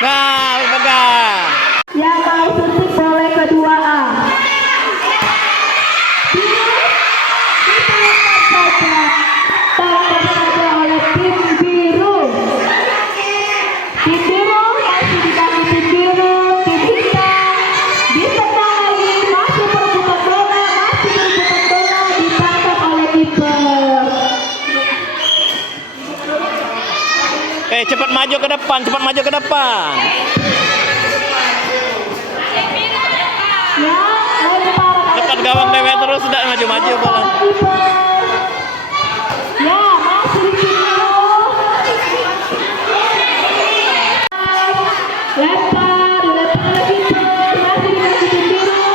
Nah, pegang. Yang mau suntik boleh kedua A. Ditangkap saja oleh tim biru. Tim biru masih ditangkap tim biru. Tim hitam ditendang lagi, masih berebutan bola, ditangkap oleh kiper. Cepat maju ke depan, cepat maju ke depan. Ya, lempar Dekat gawang dewek terus, sudah maju-maju bola. Ya, masih di sini. Lempar lagi, masih dikasih tim biru.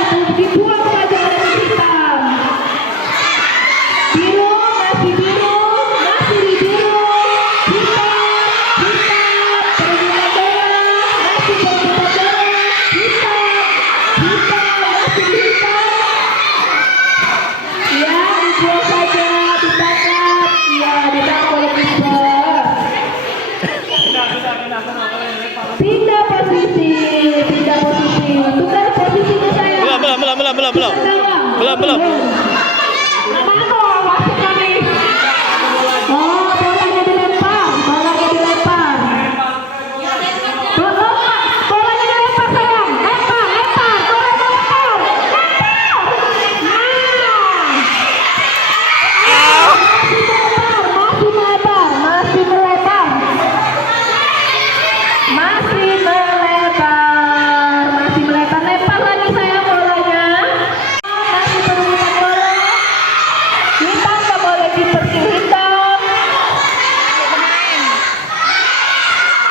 Masih dibuang saja oleh tim hitam. Biru, masih biru, masih di biru. Hitam, perebutan bola, masih perebutan bola. Hitam, masih di hitam. Ya, dibuang saja, ditangkap. Ya, ditangkap oleh kiper. Pindah posisi. Tukar posisinya saya. Belum. Mana wasit kami? Oh, bolanya dilempar. Bolanya dilempar sayang. Lempar. Bolanya lempar. Masih melebar. Lempar lagi sayang bolanya. Masih berebutan bola. Ditangkap oleh kiper tim hitam.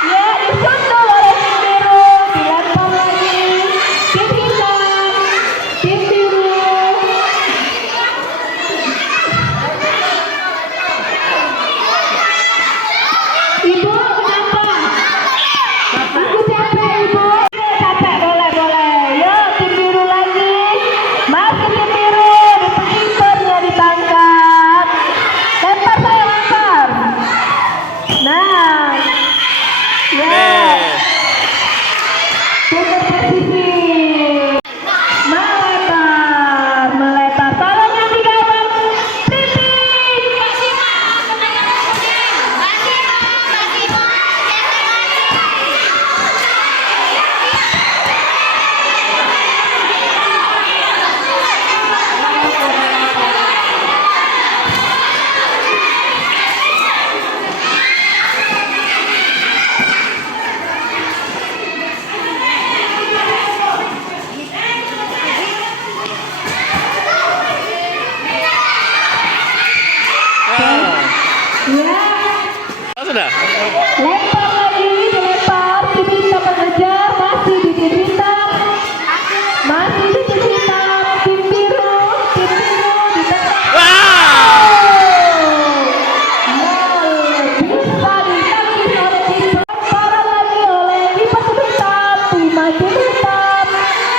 Ya, disuntul oleh tim biru. Dilempar lagi. Tim hitam. Tim biru. Ibu, kenapa? Ibu capek, Ibu. Capek, boleh. Yo, tim biru lagi. Masih tim biru. Kipernya ditangkap. Lempar saya, lempar. Nah. Ya. Tukar posisi. Melebar. Tolong yang di gawang. Ya. Oh, sudah. Lempar lagi, dilempar. Tim hitam mengejar, masih di tim hitam. Tim biru ditangkap. Bisa ditangkis oleh kiper. Lemparan lagi oleh kiper tim hitam. Tim hitam.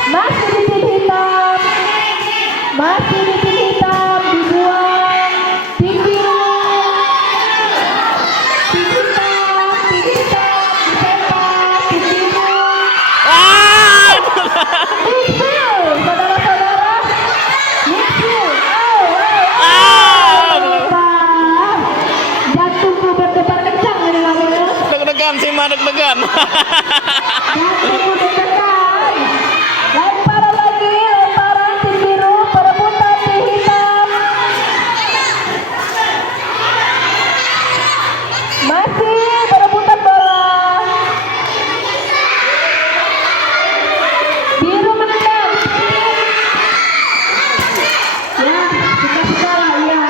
Masih di tim hitam. Dibuang. Tim biru. Tim hitam. deg-degan. Jangan deg-degan. Lemparan lagi, lemparan tim biru, perebutan tim hitam. Masih berebutan bola. Biru menendang. Ya, suka-suka lah, ya.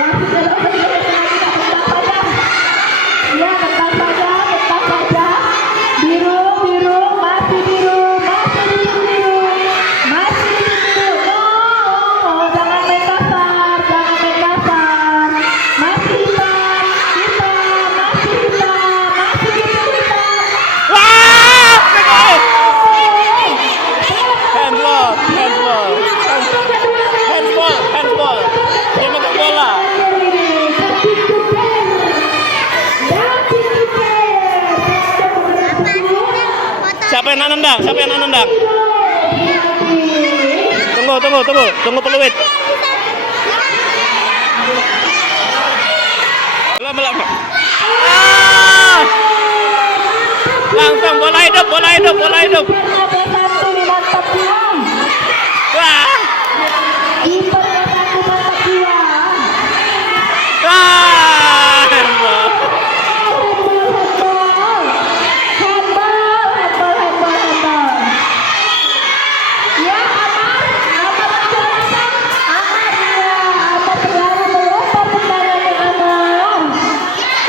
Yang sudah tentang saja. Ya, tentang saja. Biru, biru, masih biru, masih biru, masih biru. Oh, jangan main kasar, jangan main kasar. Masih hitam, hitam, masih hitam, masih hitam. Wah! Handball, handball. Handball, handball. Dia megang bola. Siapa yang nak nendang? Siapa yang nak nendang? Tunggu peluit. Belum. Ah! Langsung bola hidup. Wah! Ah! Handball.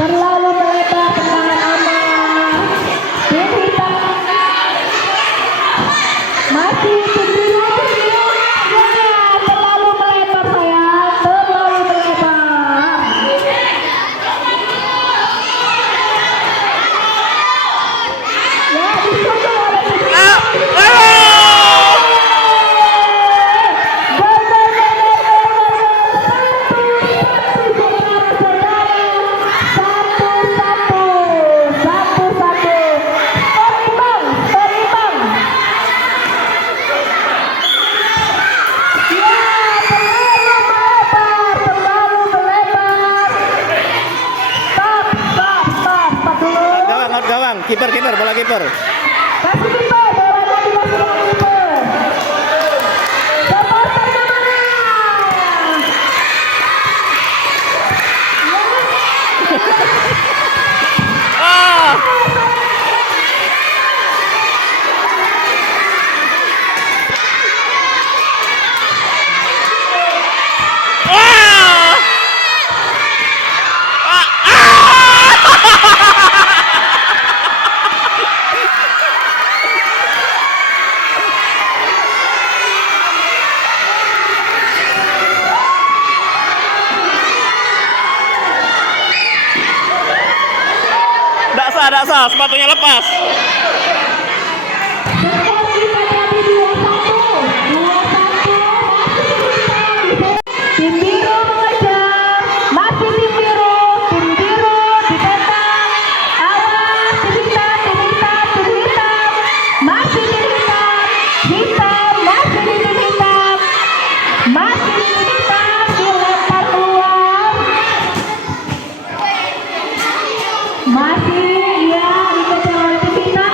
Terlalu melebar tendangan Amar. Tim hitam masih biru. Ya, terlalu melebar sayang, terlalu melebar. Ya, disusul oleh tim hitam. Gawang, kiper, bola kiper. Kasih kiper, bolanya dikasih bola kiper. Supporternya mana? Ah! Ah! Tak sah, sepatunya lepas. Skor kita jadi 2-1. Tim biru mengejar, masih tim biru ditendang. Awas, tim hitam, masih tim hitam, masih tim hitam, dilempar keluar. Masih ya dikejar oleh tim hitam.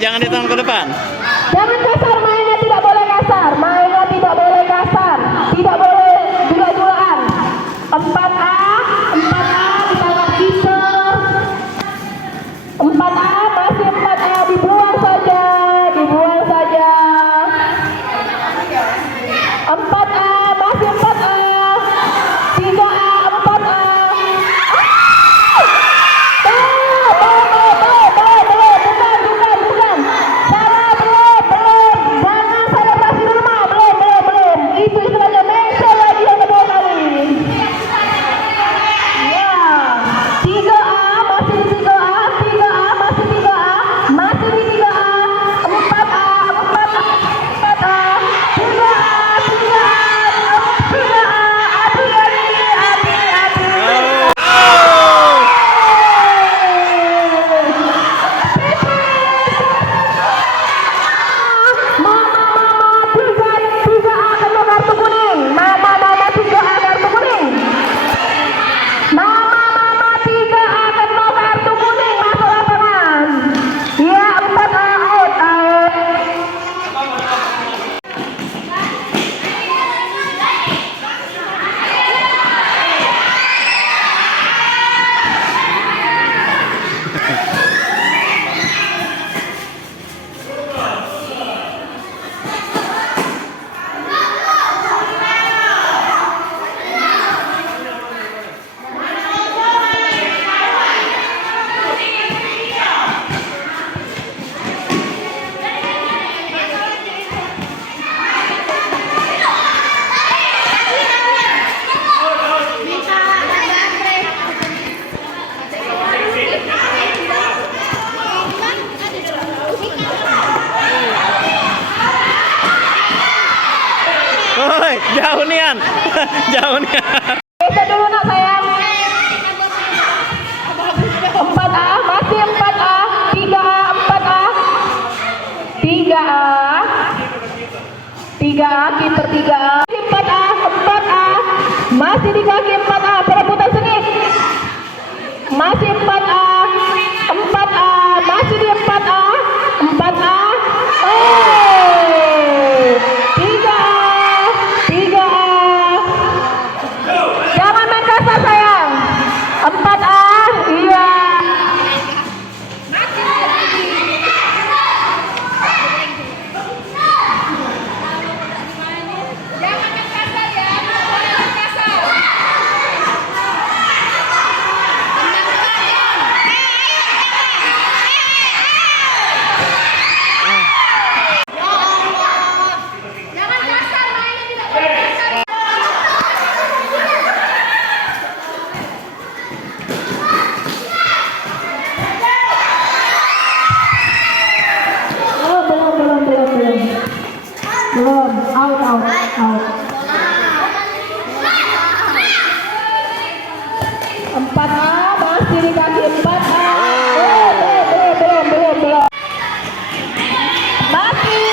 jangan ditendang ke depan. Jangan kasar, mainnya tidak boleh kasar. Mainnya tidak boleh kasar. Tidak boleh jula-julaan. 4A ditangkap kiper. 4A masih 4A, dibuang saja, dibuang saja. 4A masih 4A. 3A 4A. Bukan. Salah, belum. Jangan selebrasi dulu, Ma. Belum. Itu istilahnya mengsel lagi yang kedua kali. Ya. 3A masih di 3A, 3A masih 3A, masih di 3A. 4A, 4A, 4A, 3A, 3A, 3A. Woi, jauh nian. Jauh nian. Geser dulu nak sayang. 4A masih 4A, 3A 4A, 3A, 3A kiper 3A, 4A, 4A masih di kaki 4A, perebutan sengit. Masih 4A, 4A masih di 4A, 4A. 3A. Jangan main kasar sayang. 4A, iya. Belum, out. 4A masih di kaki 4A. Belum. Masih.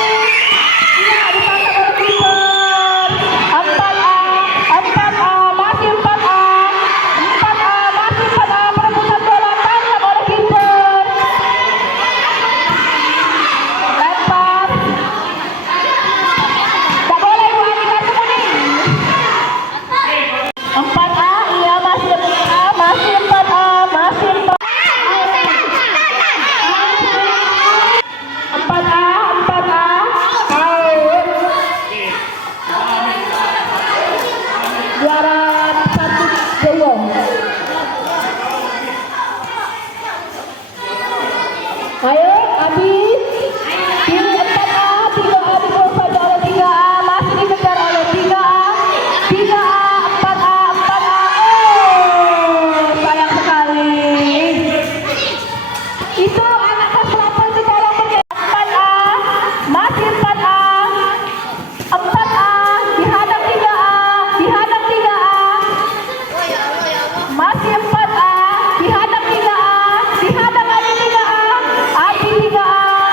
Iya, ditangkap oleh kiper. 4A masih 4A. 4A masih 4A, perebutan bola tangkap oleh kiper. Lempar. Tak boleh buat kartu kuning. 4A, iya masih 4A, masih 4A, masih 4A. 4A, out. Juara 1-2. Ayo, habis. Pilih 4A, 3A dibuang saja oleh 3A, masih dikejar oleh 3A. 3A, 4A. Oh, sayang sekali. Itu anak kelas 8 itu tolong pergi. 4A, masih 4A. 4A, dihadap 3A, dihadap 3A. Masih 4A, dihadap 3A, dihadap lagi 3A. Abi 3A.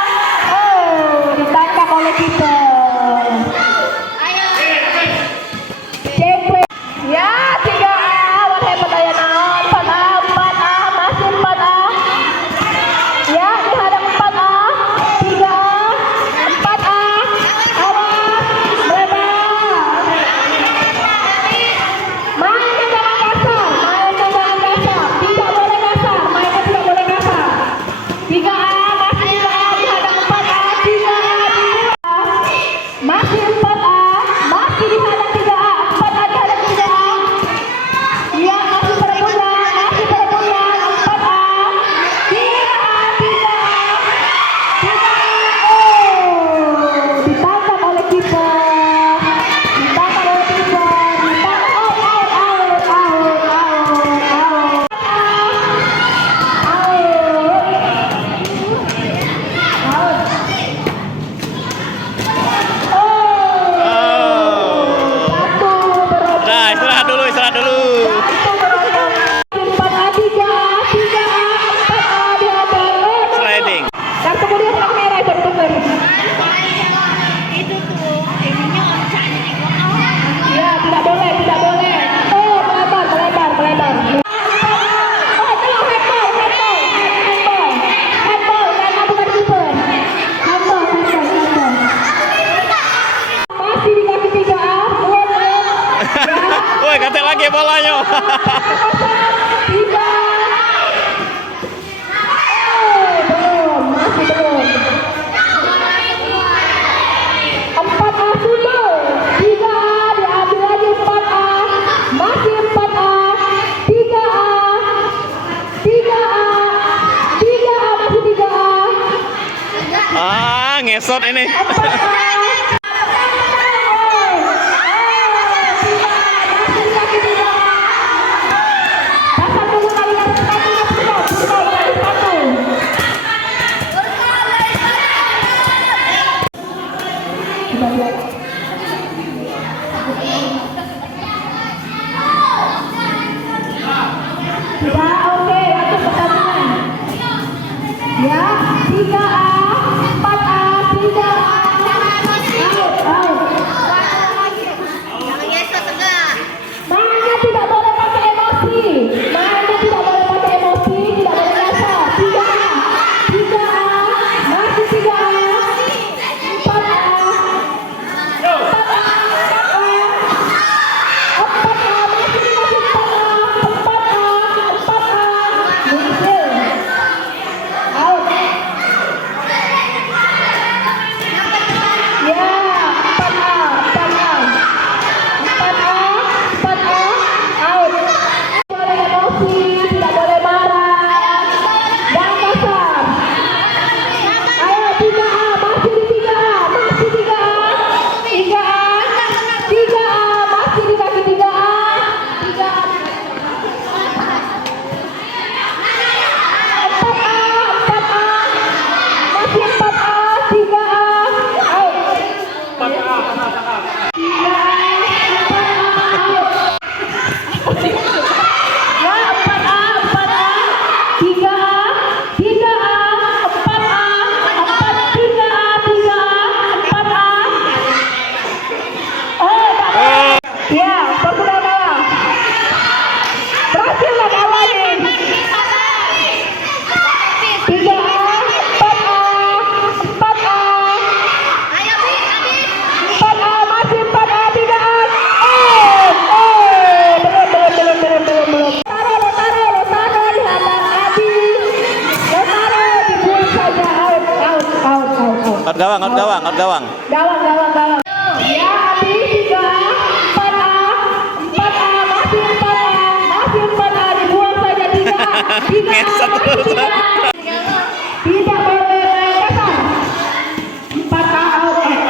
ngesot ini. Sudah oke, lanjut pertandingan. Ya, 3A, 4A, 3A. Out. Mainnya tidak boleh pakai emosi. Mainnya tidak boleh pakai emosi, tidak boleh kasar. 3A, 3A, masih 3A, 4A, 4A, 4A, masih dikasih 4A, 4A, 4A, muncul. Out. Ya, 4A, 4A. 4A, 4A, out. Tidak boleh emosi, tidak boleh marah, dan kasar. Ayo 3A, masih di 3A, masih 3A, 3A, 3A, masih di kaki 3A, 3A. 4A, 4A, masih 4A, 3A, out. 3A, 4A, out. Ya, 4A, 4A, 3A, 3A, 4A, 4, 3A, 3A, 4A. Oh, tak boleh. Ya, perbulan kalah. Berhasil lah kalah ini. 3A, 4A, 4A, 4A, masih 4A, 3A. Belum. Taruh di hadapan Abi. Lo taruh, dibuang saja. Out. Out gawang. Gawang. Ya, Abi, 3A, 4A, 4A, masih 4A, dibuang saja 3A. 3A, Ngesot masih terus. 3A. Tidak boleh main kasar. 4A, out. 3A,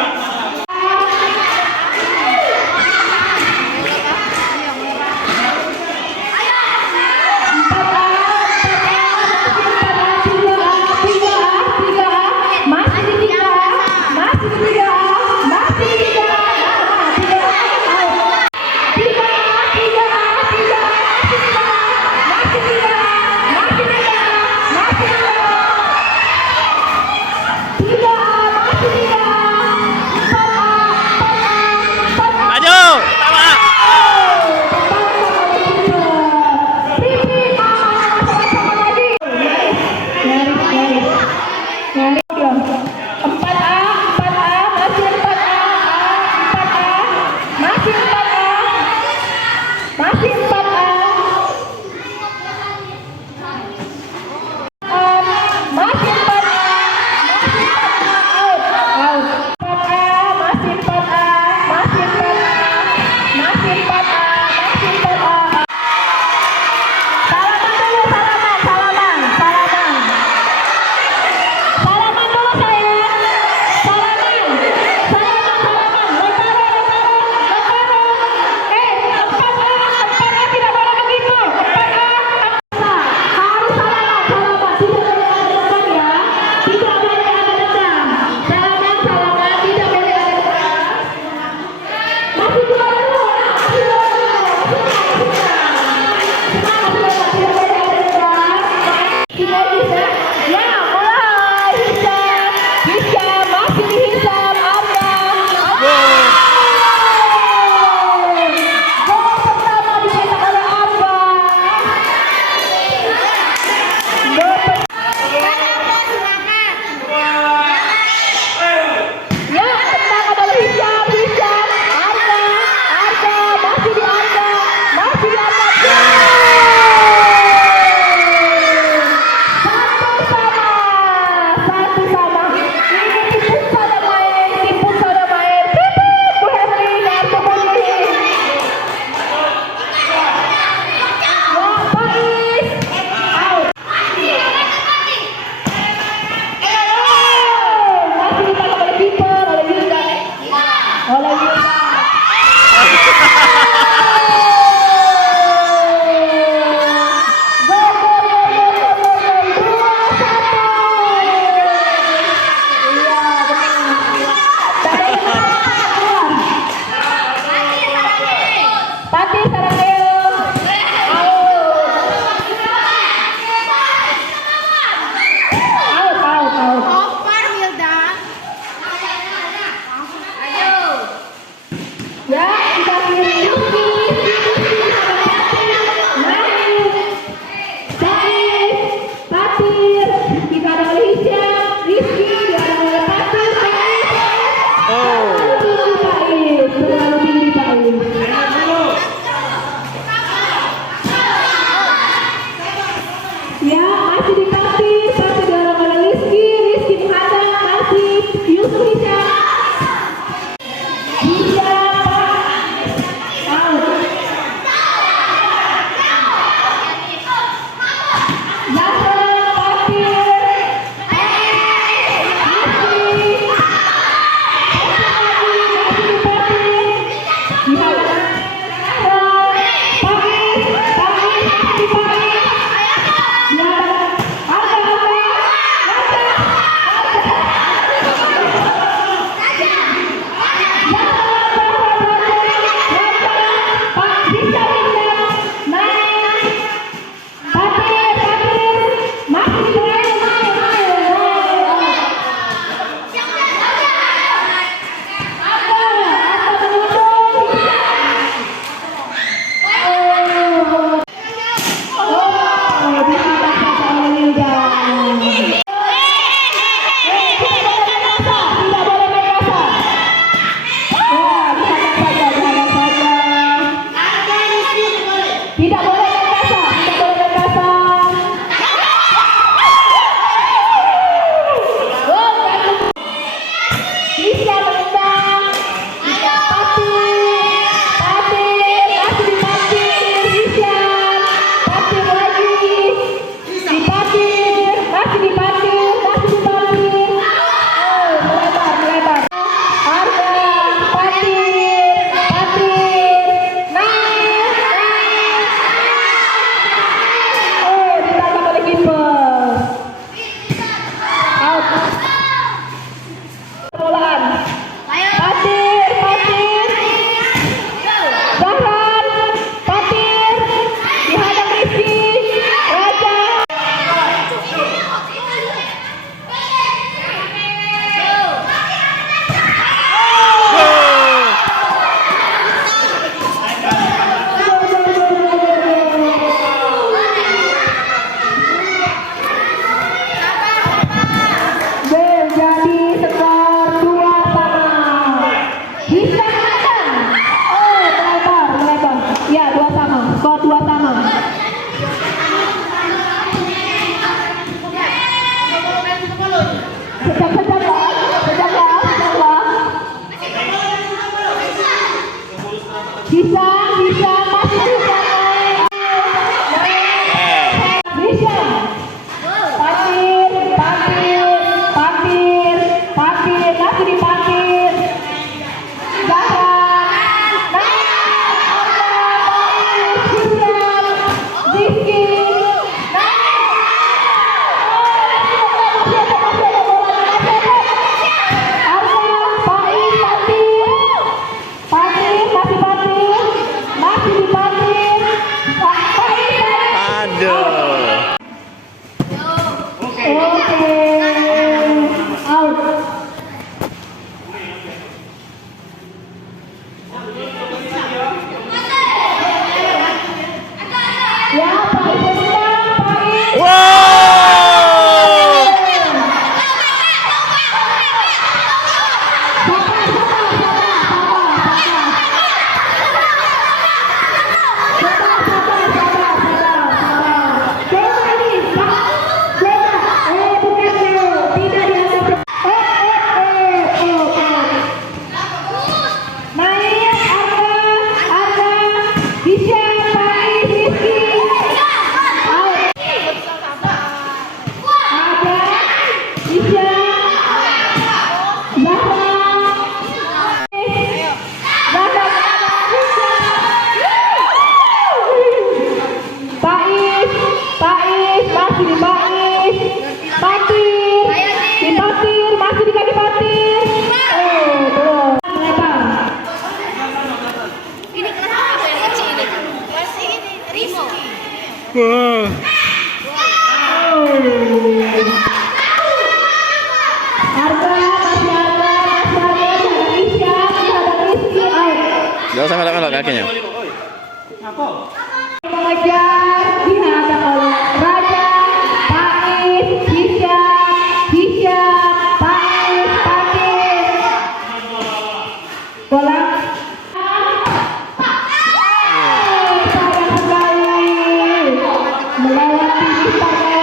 Ya, masih di parkir diorong oleh Rizky menghadang, masih Yusuf Hisham. Tidak boleh main kasar, tidak boleh main kasar. Bisa menendang. Patir, masih dipatir, Risha. Patir lagi. Dipatir, masih dipatir, melebar. Arga, patir, naik. Ditangkap oleh kiper. Out. Bolaan. Patir. Zahran. Patir. Dihadang Rizky. Raja. Menjadi skor 2-2. Bisa menang. Melebar. Ya, 2-2. Skor 2-2. Bisa masih bisa. Bisa. Patir, masih dipatir. Zahran, Rizky, masih dipatir. Aduh. Oke. Out. Ya, Pais. Wow. Masih dikasih patir. Belum. Melebar. Ini kenapa yang kecil ini? Masih ini Rizky. Wow. Arga, masih ada Rizky out. Gak usah ngelak kakinya. Mengejar, dihadang oleh Raja, Pais, Hisham, Pais, Patir. Bola. Sayang sekali melewati Mister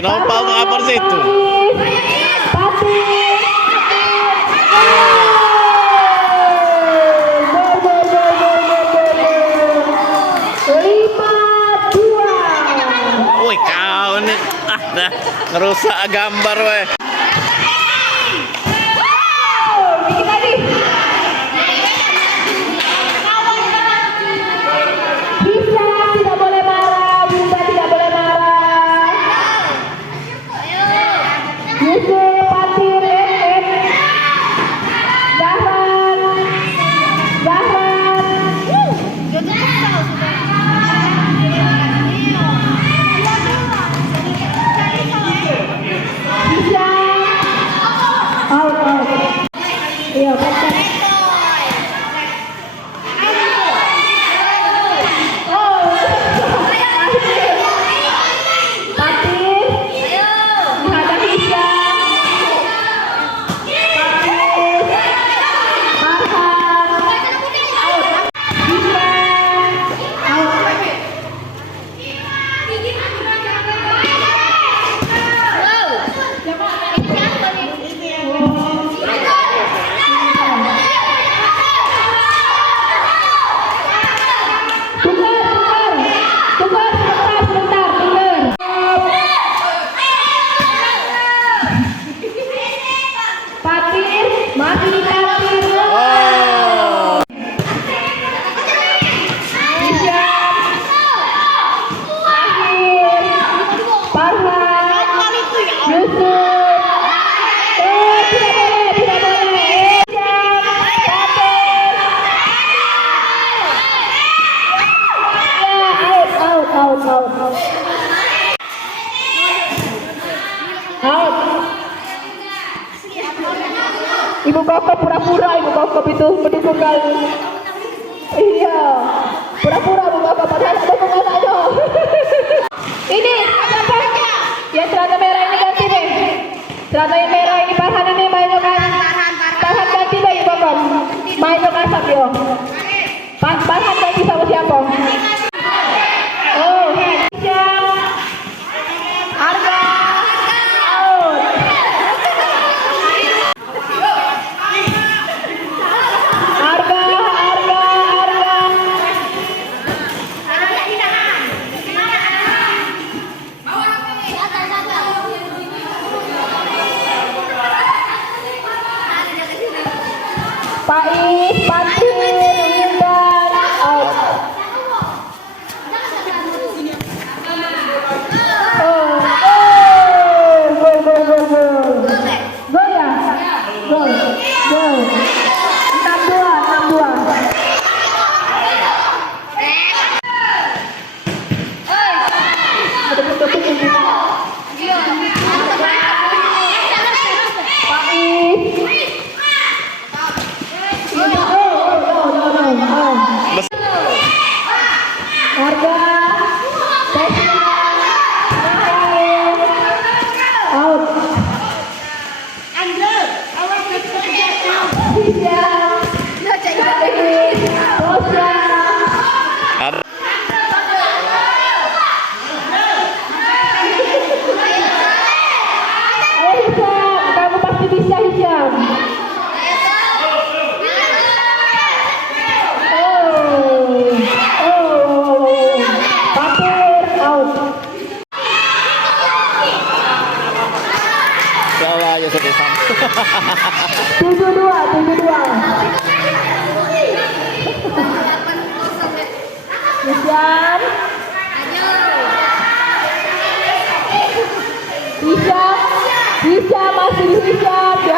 Sinopal tuh apa sih itu? Patir. Lima dua. Woi kau nih, dah ngerusak gambar weh. Dikit lagi. Bisa tidak boleh marah, bisa tidak boleh marah. Yusuf, Patir, Zahran, Zahran. Bisa. Out, out. Iya, betul. Oh. Patir. Menghadap Hisyam. Patir. Farhan. Out. Hisyam. Out. Tukar, sebentar, tukar. Patir, masih di Patir. Oh. Hisyam. Patir. Farhan. Yusuf. Tidak boleh, tidak boleh. Hisyam. Patir. Out. Out. Ibu Kokop pura-pura, Ibu Kokop itu mendukung kali. Iya, pura-pura Ibu Kokop padahal dukung anaknya. Ini siapa? Ya celana merah ini ganti deh. Celana yang merah ini Farhan ini mainnya kan. Farhan ganti deh Ibu Kokop. Mainnya kasap yo. Farhan ganti sama siapa? Oh, Hisyam. Arga. Out. Arga. Pais, Patir, Windan. Out. Gol ya? Gol. 6-2. Harga. Out. Kamu pasti bisa, Hisyam. Patir, out. Salah ya sudah sam. 7-2. Hisyam. Hisyam masih di Hisyam.